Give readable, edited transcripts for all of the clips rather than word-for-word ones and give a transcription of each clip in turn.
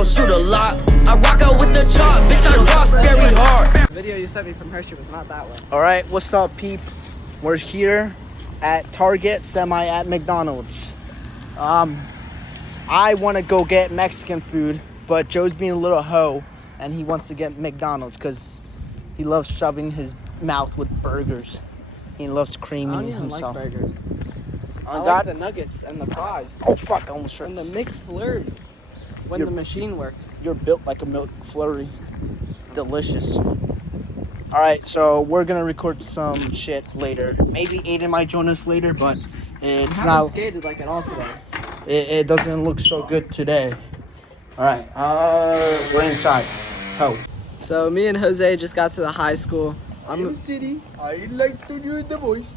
gon' shoot a lot. I rock out with the chop, bitch, I rock very hard. The video you sent me from Hershey was not that one. All right, what's up, peeps? We're here at Target, semi at McDonald's. I want to go get Mexican food, but Joe's being a little hoe, and he wants to get McDonald's because he loves shoving his mouth with burgers. He loves creaming I don't even himself. like burgers. I God. like the nuggets and the fries. Oh fuck! I almost And tripped. the McFlurry when the machine works. You're built like a milk flurry. Delicious. All right, so we're gonna record some shit later. Maybe Aiden might join us later, but it's I haven't not. skated like at all today. It doesn't look so good today. All right, we're inside. Oh. So me and Jose just got to the high school. I'm City. I like to do the voice.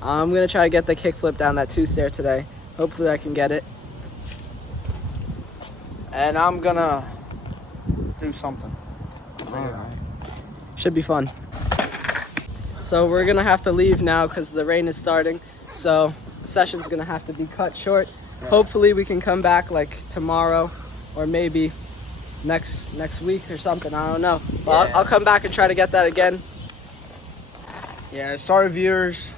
gonna try to get the kickflip down that 2-stair today. Hopefully I can get it. And I'm gonna do something. Should be fun. So we're gonna have to leave now because the rain is starting. So the session's gonna have to be cut short. Yeah. Hopefully we can come back like tomorrow or maybe next week or something. I don't know. But Yeah. I'll come back and try to get that again. Yeah, sorry viewers.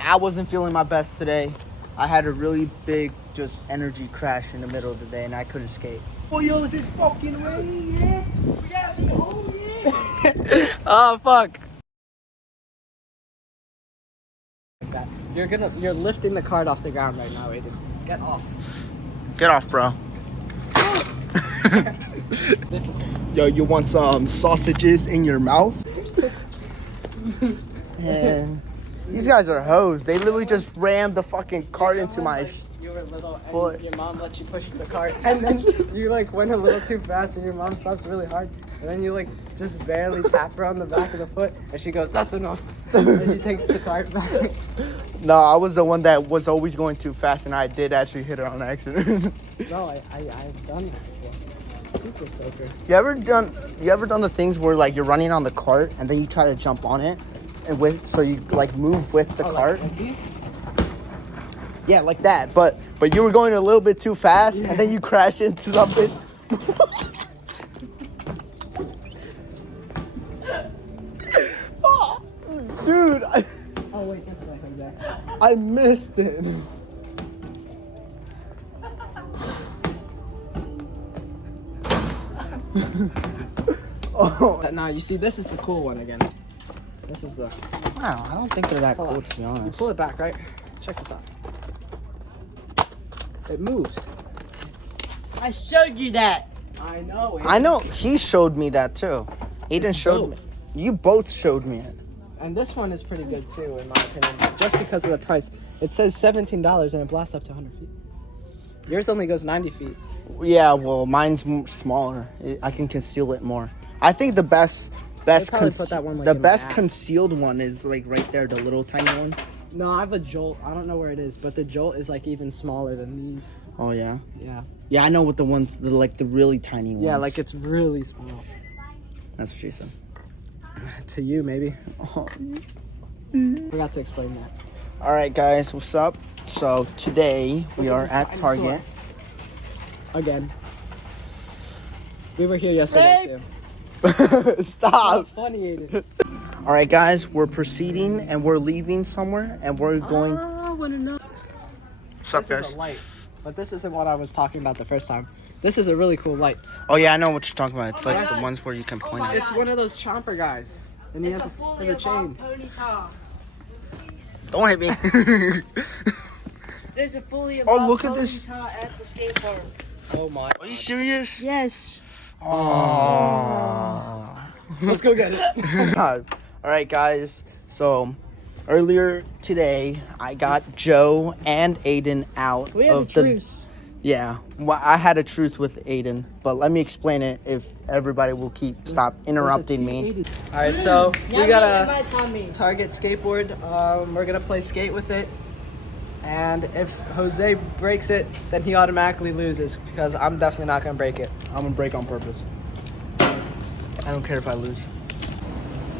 I wasn't feeling my best today. I had a really big just energy crash in the middle of the day and I couldn't skate. Oh yo, it's fucking raining, yeah? We gotta be home, yeah? Oh fuck. Like that. You're lifting the cart off the ground right now, Aiden. Get off. Get off, bro. Yo, you want some sausages in your mouth? And these guys are hoes. They literally just rammed the fucking cart into my You were little foot. and your mom let you push the cart and then you like went a little too fast and your mom stops really hard and then you like just barely tap her on the back of the foot and she goes, that's enough. And she takes the cart back. No, I was the one that was always going too fast and I did actually hit her on accident. No, I've done that before. Super soaker. You ever done the things where like you're running on the cart and then you try to jump on it and so you like move with the cart? Like these? Yeah, like that. But you were going a little bit too fast and then you crash into something. Oh, dude, Oh wait, that's right, exactly. I missed it. Oh, Nah, you see, this is the cool one again. This is the. wow, I don't think they're that Hold cool on. to be You honest. pull it back, right? Check this out. It moves. I showed you that. I know. I know he showed me that too. Aiden showed me. dope. You both showed me it. And this one is pretty good too, in my opinion, just because of the price. It says $17 and it blasts up to 100 feet. Yours only goes 90 feet. Yeah, well, mine's smaller. I can conceal it more. I think the best probably put that one, like, the in my best ass. concealed one is like right there, the little tiny ones. No, I have a Jolt. I don't know where it is, but the Jolt is like even smaller than these. Oh yeah. Yeah. Yeah, I know what the ones, like the really tiny ones. Yeah, like it's really small. That's what she said. To you, maybe. Oh. Forgot to explain that. All right, guys, what's up? So today we are this at dinosaur. Target. Again. We were here yesterday too. Stop. Funny, Aiden. All right, guys, we're proceeding and we're leaving somewhere and we're going. I want to know. What's up, This is guys? a light, but this isn't what I was talking about the first time. This is a really cool light. Oh yeah, I know what you're talking about. It's my like the God. ones where you can point at. It's one of those chomper guys, and he has a chain. ponytail. Don't hit me. There's a fully Oh, look at this. ponytail at the skate park. Oh my! Are you serious? Yes. Oh. Let's go get it. All right, guys. So earlier today, I got Joe and Aiden out We have of a the. truce. Yeah, well, I had a truth with Aiden, but let me explain it if everybody will stop interrupting me. All right, so we got a Invite Tommy. Target skateboard. We're gonna play skate with it, and if Jose breaks it, then he automatically loses because I'm definitely not gonna break it. I'm gonna break on purpose. I don't care if I lose.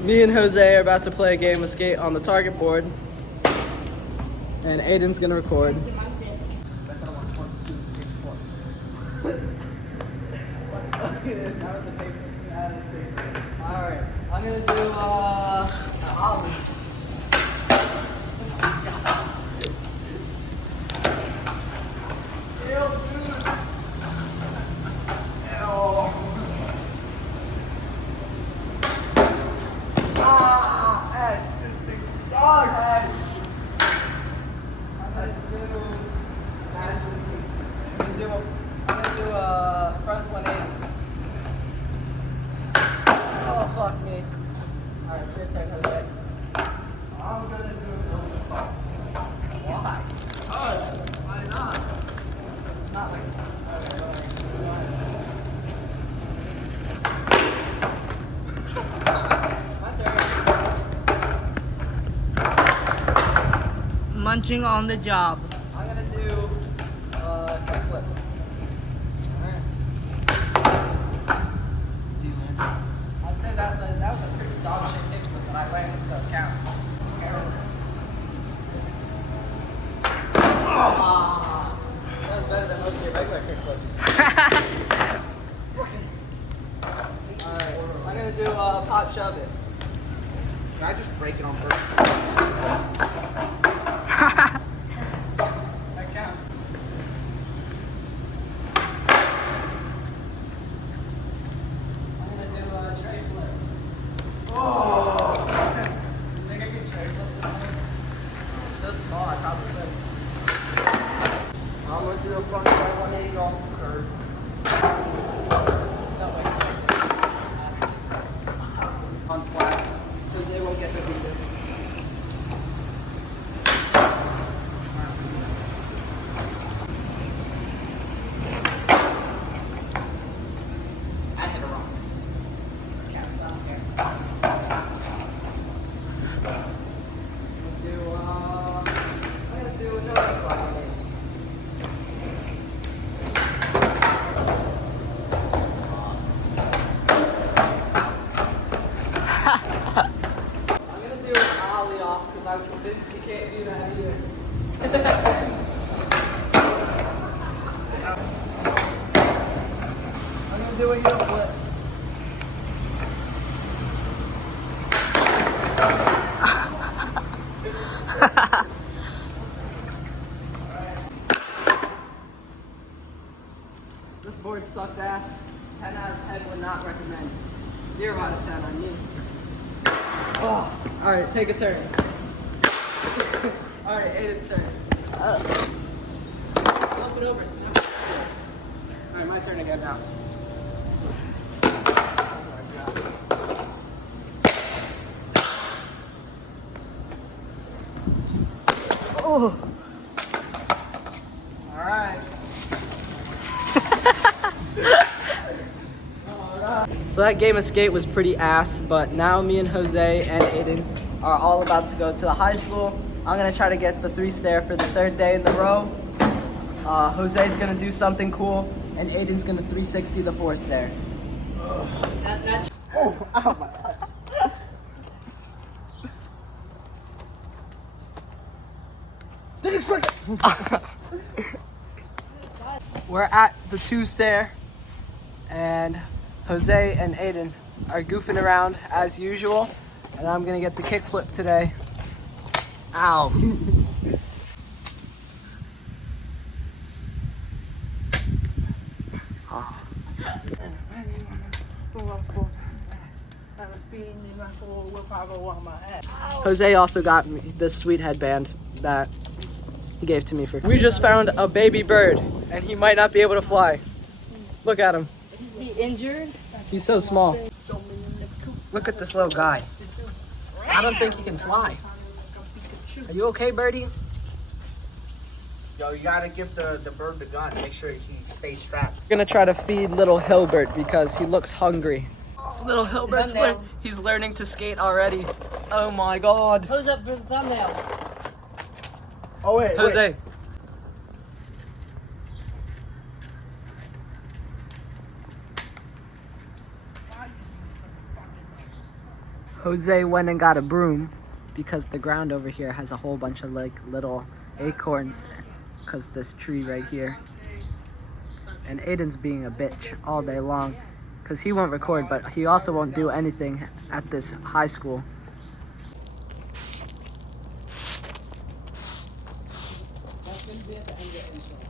Me and Jose are about to play a game of skate on the Target board, and Aiden's gonna record. That was a paper. Alright, I'm gonna do an ollie. I'm gonna do a front 180. Oh, fuck me. Alright, your turn, Jose. I'm gonna do a building top. Why? Why not? It's not like. My turn. Munching on the job. I'm gonna do kickflip. Alright. I'd say that was a pretty dog shit kickflip that I landed, so it counts. That was better than most of your regular kickflips. Alright, I'm gonna do pop shove it. Can I just break it on purpose? That counts. I'm gonna do a tray flip. Oh! You think I can tray flip this one? It's so small, I probably could. I'm gonna do a front right 180 off the curb. No, wait. On flat. It's because they won't get the beat. I hit it wrong. Counts, I don't care. I'm gonna do another flat 180. I'm gonna do an ollie off because I'm convinced he can't do that either. I'm gonna do a heel flip. This board sucked ass. 10 out of 10 would not recommend. 0 out of 10 on me. Oh, alright, take a turn. Alright, Aiden's turn. Flip it over, snap it. Alright, my turn again now. Oh. Alright. So that game of skate was pretty ass, but now me and Jose and Aiden are all about to go to the high school. I'm gonna try to get the 3 stair for the 3rd day in the row. Jose's gonna do something cool, and Aiden's gonna 360 the 4 stair. That's not Oh, ow, my eye. Didn't expect it. We're at the 2 stair, and Jose and Aiden are goofing around as usual, and I'm gonna get the kickflip today. Ow. Jose also got me this sweet headband that he gave to me for. We just found a baby bird, and he might not be able to fly. Look at him. Is he injured? He's so small. Look at this little guy. I don't think he can fly. Are you okay, birdie? Yo, you gotta give the bird the gun. Make sure he stays strapped. We're gonna try to feed little Hilbert because he looks hungry. Little Hilbert's Thumbnail. he's learning to skate already. Oh my god. Pose up for the thumbnail. Oh, wait. Jose. Jose went and got a broom because the ground over here has a whole bunch of like little acorns because this tree right here. And Aiden's being a bitch all day long. because he won't record, but he also won't do anything at this high school. That's going to be at the end of the intro.